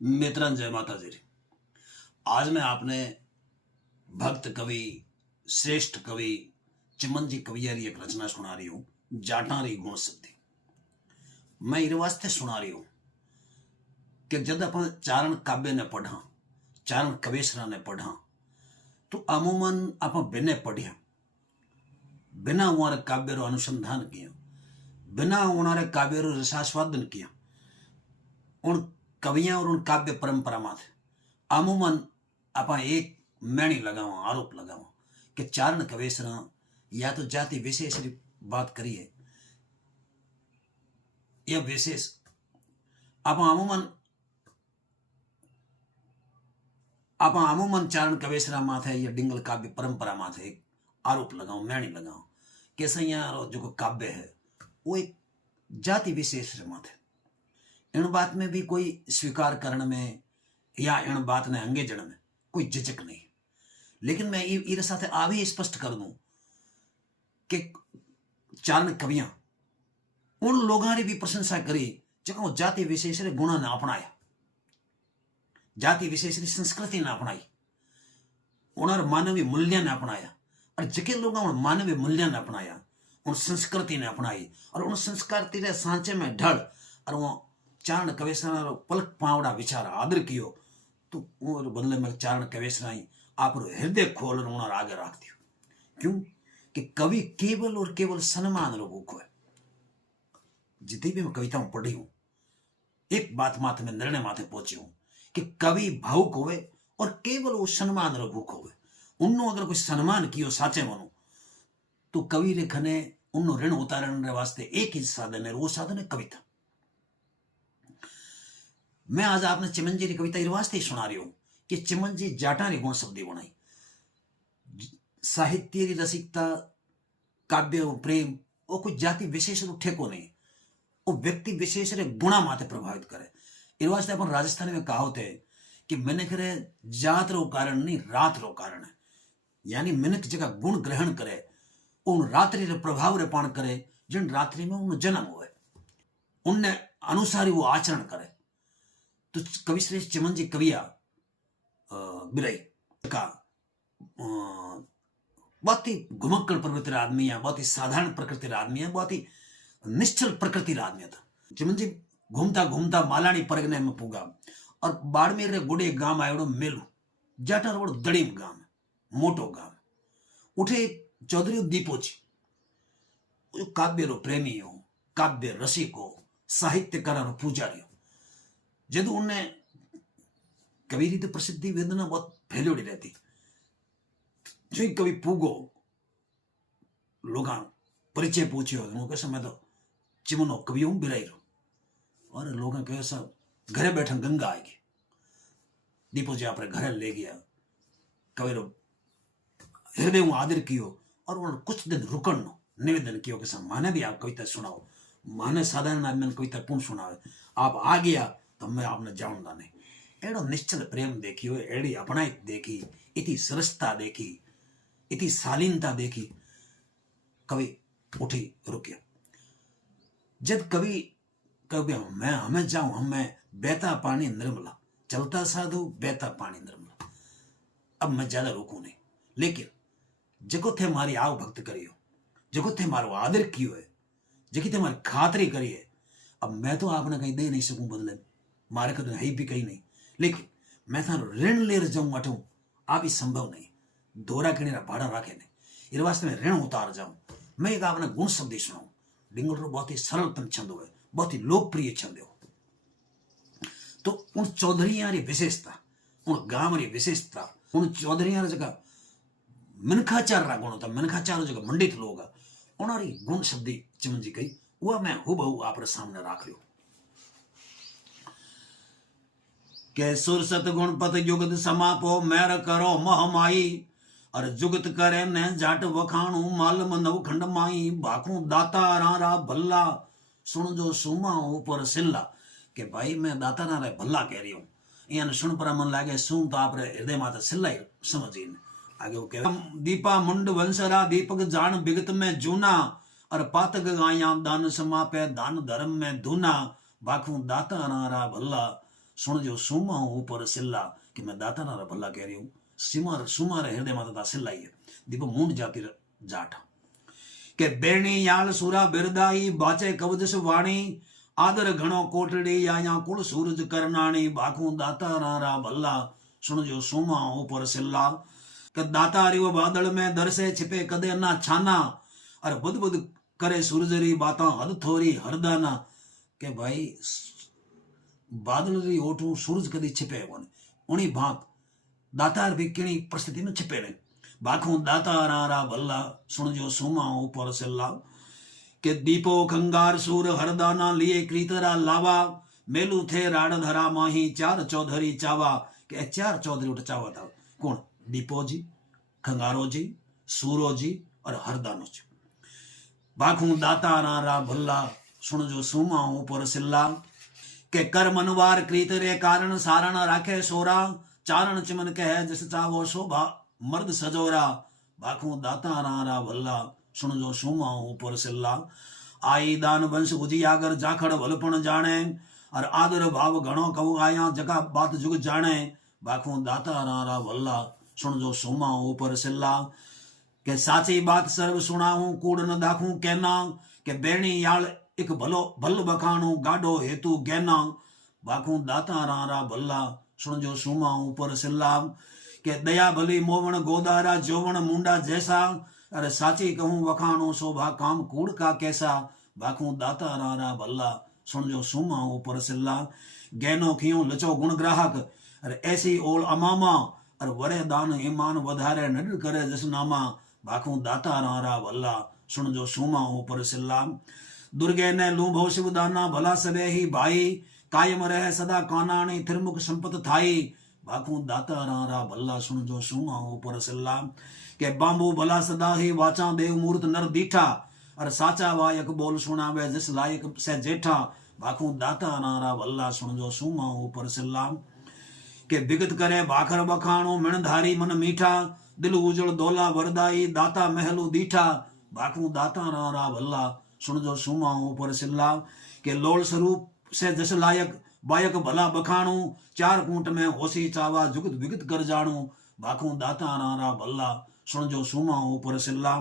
मित्रण जय माता जी। आज मैं आपने भक्त कवि श्रेष्ठ कवि चिमन जी कवियारी एक रचना सुना रही हूं, जाटारी गुण सिद्धि। मैं इन वास्ते सुना रही हूं कि जब अपन चारण काव्य ने पढ़ा, चारण कवेसरा ने पढ़ा, तो अमूमन आप बिने पढ़िया, बिना उनारे काव्य रो अनुसंधान किया, बिना उनारे काव्य रो रसास्वादन किया, उन कवियां और उन काव्य परंपरा में अमूमन आप एक मैणी लगाव, आरोप लगाव कि चारण कवेसरा या तो जाति विशेष की बात करिए या विशेष आप अमूमन चारण कवेसरा माथे या डिंगल काव्य परंपरा माथे एक आरोप लगाओ, मैणी लगाओ कि सैया जो काव्य है वो एक जाति विशेष माथे। इन बात में भी कोई स्वीकार करने में या इन बात ने अंगेजण में कोई झिझक नहीं। लेकिन मैं ये साथ आ भी स्पष्ट कर दूं कि चारण कवियां उन लोगों ने भी प्रशंसा करी जो जाति विशेष गुणा ने अपनाया, जाति विशेष संस्कृति ने अपनाई, उन्होंने मानवीय मूल्य ने अपनाया। और जिके लोग मानवीय मूल्य ने अपनाया, उन संस्कृति ने अपनाई और उन संस्कृति ने सांचे में ढल और वो चारण कवेसरा पलक पावड़ा विचार आदर कियो, तो बदले में चारण कवेसरा आप हृदय खोल उन्होंने आगे रख दियो। क्यों कि कवि केवल और केवल सम्मान रो भूखो है। जितनी भी मैं कविताओं पढ़ी हूं, एक बात माथे में निर्णय माथे पहुंची हूं कि कवि भावुक होवे और केवल वो सम्मान रो भूख होवे। उन्नो अगर कोई सम्मान कियो साचे मनो, तो कवि रे खने उन्नो ऋण उतारण रे वास्ते एक ही साधन है, वो साधन है कविता। मैं आज आपने चिमन जी की कविता इस वास्ते ही सुना रही हूं कि चिमन जी जाटारी गुण शब्दी बनाई। साहित्य री रसिकता, काव्य प्रेम वो कोई जाति विशेष ठेको नहीं, वो व्यक्ति विशेष रे गुणा माते प्रभावित करे। इस वास्ते अपन राजस्थानी में कहावत है कि मिनख रे जात रो कारण नहीं, रात रो कारण है। यानी मिनख जगह गुण ग्रहण करे, उन रात्रि रे प्रभाव रे पान करे, जिन रात्रि में उन जन्म हुए उनने अनुसार ही वो आचरण करे। तो कवि श्रेष्ठ चिमन जी कविया बिरई का बहुत ही घुमक्कड़ प्रवृत्ति आदमी है, बहुत ही साधारण प्रकृति आदमी है, बहुत ही निश्चल प्रकृति आदमी था। चिमन जी घूमता घूमता मालानी परगने में पूगा और बाड़मेर रे गुड़े गांव आयोड़ो मेलू, जाटा रोड दड़ीम गांव, मोटो गांव उठे चौधरी दीपोची, काव्य रो प्रेमी हो, काव्य रसिक हो, साहित्यकार रो पुजारी हो। जदू उनने कवि रीत प्रसिद्धि वेदना बहुत फैलोड़ी रहती, जो कवि पूगो लोग परिचय पूछियो, कैसे मैं तो चिमनो कवि हूं बिराई रो, और लोग कैसा घरे बैठे गंगा आएगी। दीपो जी अपने घरे ले गया, कवि रो हृदय आदर कियो और उन्होंने कुछ दिन रुकन निवेदन कियो कि माने भी आप कविता सुनाओ। माने साधारण आदमी ने कविता कौन सुनावे, आप आ गया तो मैं आपने जाऊंगा नहीं। एड़ो निश्चल प्रेम देखियो, एड़ी अपनाई देखी, इतनी सरसता देखी, इतनी शालीनता देखी, कवि उठी रुकिया। जब कवि कवि मैं हमें जाऊं, हमें बहता पानी निर्मला, चलता साधु बहता पानी निर्मला, अब मैं ज्यादा रुकू नहीं। लेकिन जगो थे मारी आव भक्त करियो, जगो थे मारो आदर कियो है, जगी थे मारी खातरी करिए, अब मैं तो आपने कहीं दे नहीं सकूं बदले, मारे कदम है भी कहीं नहीं। लेकिन मैं थारो ऋण ले जाऊं अठू आप ही संभव नहीं, दोरा किनेरा भाड़ा राखे नहीं, इस वास्ते में ऋण उतार जाऊं। मैं एक आपने गुण शब्द सुनाऊं। डिंगल बहुत ही सरलतम छंद है, बहुत ही लोकप्रिय छंद हो। तो उन चौधरियां री विशेषता, उन गांव री विशेषता, उन चौधरियां जगह मिनखाचार रा गुण होता, मिनखाचार जगह मंडित लोग उन्हारी गुण शब्दी चिमन जी कही, वह मैं हुबहू आप सामने राख लियो के सुर सतगुण पत जुगत समापो मैर करो महमाई, और जुगत करे ने जाट वखाणु मालम नवखंड माई, भाखू दाता रारा भल्ला सुन जो सुमा ऊपर सिल्ला। के भाई मैं दाता रारा भल्ला कह रही हूं, इन सुन पर मन लागे सुन तो आप हृदय माता सिल्ला ही समझिए। आगे वो कह दीपा मुंड वंशरा दीपक जान विगत में जूना, और पातक गाया दान समापे दान धर्म में धूना, भाखू दाता रारा भल्ला सुन जो सूमा ऊपर सिल्ला कि मैं दाता ना भला कह रही हूं सिमार सुमार हृदय माता ता सिल्लाई है दीप मूंड जाती जाट के बेणी याल सुरा बिरदाई बाचे कवजस वाणी आदर घणो कोटड़ी या कुल सूरज करनाणी बाखू दाता नारा भल्ला सुन जो सूमा ऊपर सिल्ला के दाता रिव बादल में दरसे छिपे कदे ना छाना और बुद बुद करे सूरजरी बाता हद थोरी हरदाना के भाई बादल री ओठू सूरज कदी छिपे कोने उनी भांत दातार भी किणी परिस्थिति में छिपे ने बाखू दाता नारा भल्ला सुन जो सूमा ऊपर सिल्ला के दीपो खंगार सूर हरदाना लिए क्रीतरा लावा मेलू थे राड धरा माही चार चौधरी चावा के चार चौधरी उठ चावा था कौन दीपो जी खंगारो जी सूरो जी और हरदानो जी बाखू दाता नारा भल्ला सुन जो सूमा ऊपर सिल्ला के कर मनवार क्रीतरे कारण सारण राखे सोरा चारण चिमन कह जिस चावो शोभा मर्द सजोरा बाखू दाता नारा भल्ला सुन जो सूमा ऊपर सिल्ला आई दान वंश उजियागर जाखड़ भलपण जाने और आदर भाव घणो कहू आया जगा बात जुग जाने बाखू दाता नारा भल्ला सुन जो सूमा ऊपर सिल्ला के साची बात सर्व सुनाऊं कूड़ न दाखू कहना के बेणी याल एक भलो भल बखाणू गाडो हेतु गैना बाखू दाता नारा भल्ला सुन जो सूमा ऊपर सिल्ला के दया भली मोवण गोदारा जोवण मुंडा जैसा अरे साची कहूं वखाणो शोभा काम कूड़ का कैसा बाखू दाता नारा भल्ला सुन जो सूमा ऊपर सिल्ला गैनो खियो लचो गुण ग्राहक अरे ऐसी ओल अमामा और वरे दान ईमान वधारे नड करे जसनामा बाखू दाता नारा भल्ला सुन जो सूमा ऊपर सिल्ला दुर्गे ने लूभो शिवदाना भला सबे ही भाई कायम रहे सदा कानाणी त्रिमुख संपत थाई बाखू दाता नारा भल्ला सुन जो सूमा ऊपर सिल्ला के बांबू भला सदा ही वाचा देव मूर्त नर दीठा और साचा वायक बोल सुनावे जिस लायक से जेठा बाखू दाता नारा भल्ला सुन जो सूमा ऊपर सिल्ला के विगत करे भाखर बखाणो मिणधारी मन मीठा दिल उजड़ दोला वरदाई दाता महलू दीठा बाखू दाता नारा भल्ला सुन जो सूमा ऊपर सिल्ला के लोल स्वरूप से जस लायक बायक भला बखाणू चार कूट में होसी चावा जुगत विगत कर जानू बाखू दाता नारा भल्ला सुन जो सूमा ऊपर सिल्ला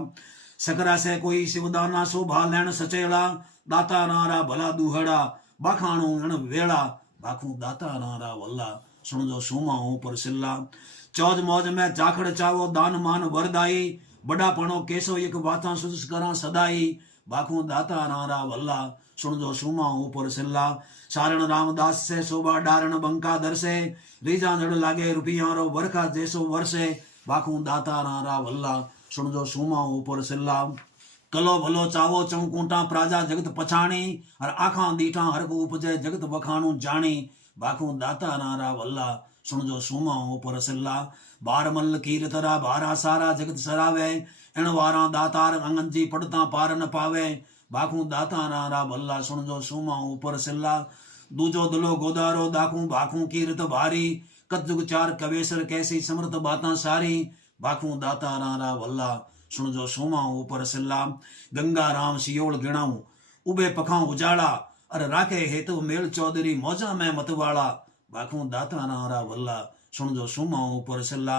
सकरा से कोई शिवदाना शोभा लैन सचेड़ा दाता नारा भला दूहड़ा बखाणू अण वेड़ा बाखू दाता नारा भल्ला सुन जो सूमा ऊपर सिल्ला चौज मौज में जाखड़ चावो दान मान वरदाई बड़ा पणो केसो एक बाता सुजस करा सदाई बाखू दाता नारा भल्ला सुन जो सूमा ऊपर सिल्ला सारण रामदास से शोभा डारण बंका दरसे रीजा जड़ लागे रुपियारो वरखा जैसो वर्षे बाखू दाता नारा भल्ला सुन जो सूमा ऊपर सिल्ला कलो भलो चावो चौकूटा प्राजा जगत पछाणी और आखा दीठा हरक उपजे जगत बखाणू जानी बाखू दाता नारा भल्ला सुन जो सूमा ऊपर सिल्ला बार मल कीरतरा बारा सारा जगत सरावे इण वारा दातार अंगन जी पड़ता पार न पावे बाखू दाता नारा भल्ला सुन जो सूमा ऊपर सिल्ला दूजो दुलो गोदारो दाखू बाखू कीरत भारी कतजुग चार कवेसर कैसी समृत बाता सारी बाखू दाता नारा भल्ला सुन जो सूमा ऊपर सिल्ला गंगा राम सियोल गिणाऊं उबे पखा उजाड़ा अर राखे हेतु मेल चौधरी मौजा में मतवाड़ा बाखू दाता नारा भल्ला सुन जो सूमा ऊपर सिल्ला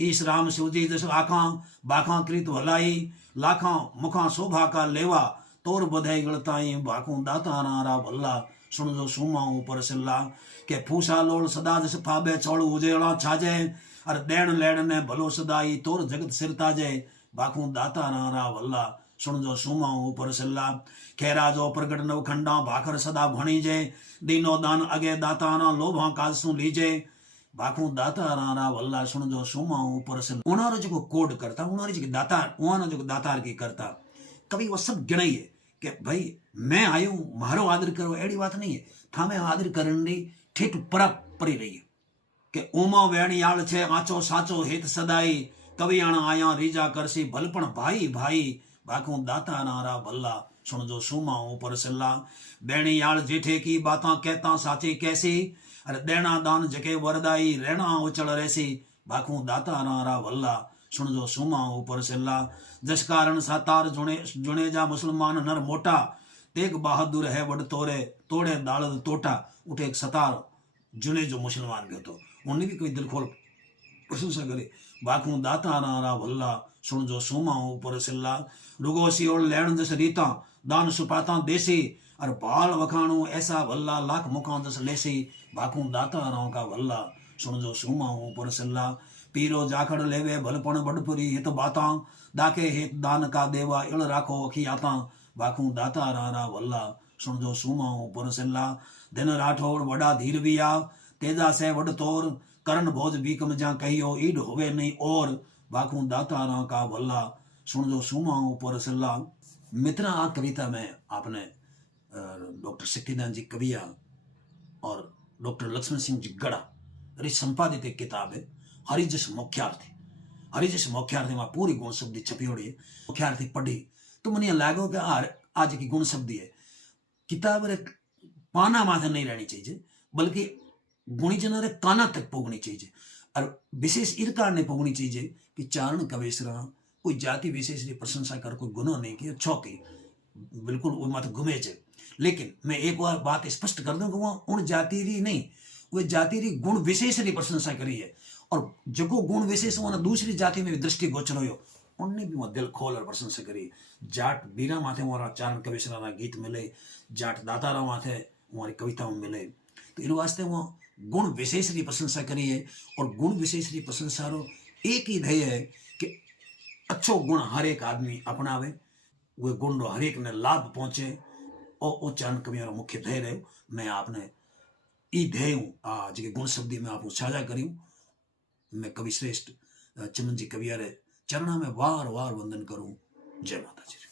ईश राम शिवजी जस आखा बाखा कृत भलाई लाखा मुखा शोभा का लेवा तोर बधाई गणताई बाखू दाता नारा भल्ला सुन जो सूमा ऊपर सिल्ला के फूसा लोल सदा जस फाबे चौड़ उजेड़ा छाजे अर देण लेण ने भलो सदाई तोर जगत सिरताजे बाखू दाता नारा भल्ला सुन जो सूमा ऊपर सिल्ला खेरा जो प्रगट नवखंडा भाकर सदा भणीजे दीनो दान अगे दाता ना लोभा काजसू लीजे बाखू दाता नारा भल्ला सुन जो सूमा ऊपर सिल्ला उनारो जो कोड करता उनारी जो दातार उहानो जो दातार की करता कभी वो सब गिणाई है कि भाई मैं आयो मारो आदर करो एड़ी बात नहीं है थामे आदर करनी ठेठ परा परी रही है कि उमा वेणियाल छे आचो साचो हेत सदाई कवि आण आया रीजा करसी भलपण भाई भाई बाखू दाता नारा भल्ला सुन जो सूमा ऊपर सिल्ला बेणियाल जेठे की बातां कहता साची कैसी अरे देना दान जके वरदाई रहना उचल रहसी बाखू दाता नारा भल्ला सुन जो सूमा ऊपर सिल्ला जस कारण सातार जुणे जा मुसलमान नर मोटा तेग बहादुर है वड तोरे तोड़े दालद तोटा उठे एक सतार जुने जो मुसलमान भी હતો उन्हें भी कोई दिल खोल प्रशंसा करे। बाखू दाता नारा भल्ला सुन जो सूमा ऊपर सिल्ला रुगोसी और लैण जस रीता दान सुपाता देसी और बाल वखाणू ऐसा भल्ला लाख मुकान जस लेसी बाखू दाता राव का भल्ला सुन जो सूमा ऊपर सिल्ला पीरो जाखड़ लेवे भलपण बड़पुरी हित बाता दाके हित दान का देवा इल राखो अखी आता बाखू दाता रारा भल्ला सुन जो सूमा ऊपर सिल्ला दिन राठौड़ वड़ा धीर विया तेजा से वड तोर करण भोज बीकम जा कहियो ईड होवे नहीं और बाखू दाता रा का भल्ला सुन जो सूमा ऊपर सिल्ला। मित्रा आ कविता में आपने डॉक्टर शक्तिदान जी कविया और डॉक्टर लक्ष्मण सिंह जी गड़ा री संपादित एक किताब है हरिजस मुख्यार्थी। हरिजस मुख्यार्थी में पूरी गुण शब्दी छपी होड़ी है। मुख्यार्थी पढ़ी तो મને लागो कि आज की गुण शब्दी है किताब रे पाना माथे नहीं रहनी चाहिए बल्कि गुणीजन रे काना तक पोगनी चाहिए और विशेष इस कारण नहीं पोगनी चाहिए कि चारण कवेसरा कोई जाति विशेष की प्रशंसा कर कोई गुनो नहीं किया छौकी बिल्कुल वो मत घुमे चे। लेकिन मैं एक बार बात स्पष्ट कर दूं कि वो उन जाति री नहीं वो जाति री गुण विशेष की प्रशंसा करी है और जो गुण विशेष वो दूसरी जाति में भी दृष्टि गोचर हो उनने भी वहाँ दिल खोल और प्रशंसा करी। जाट बीरा माथे वहाँ चारण कवेसरा गीत मिले जाट दातारा माथे हमारी कविताओं मिले तो इन वास्ते वो गुण विशेष की प्रशंसा करी है और गुण विशेष की प्रशंसा रो एक ही ध्येय है कि अच्छो गुण हर एक आदमी अपनावे वो गुण रो हर एक ने लाभ पहुंचे और वो चारण कवियों रो मुख्य ध्येय रहे। मैं आपने ई ध्येय आज के गुण शब्दी में आपको साझा करी। मैं कवि श्रेष्ठ चिमन जी कविया रे चरणा में वार वार वंदन करूं। जय माता जी।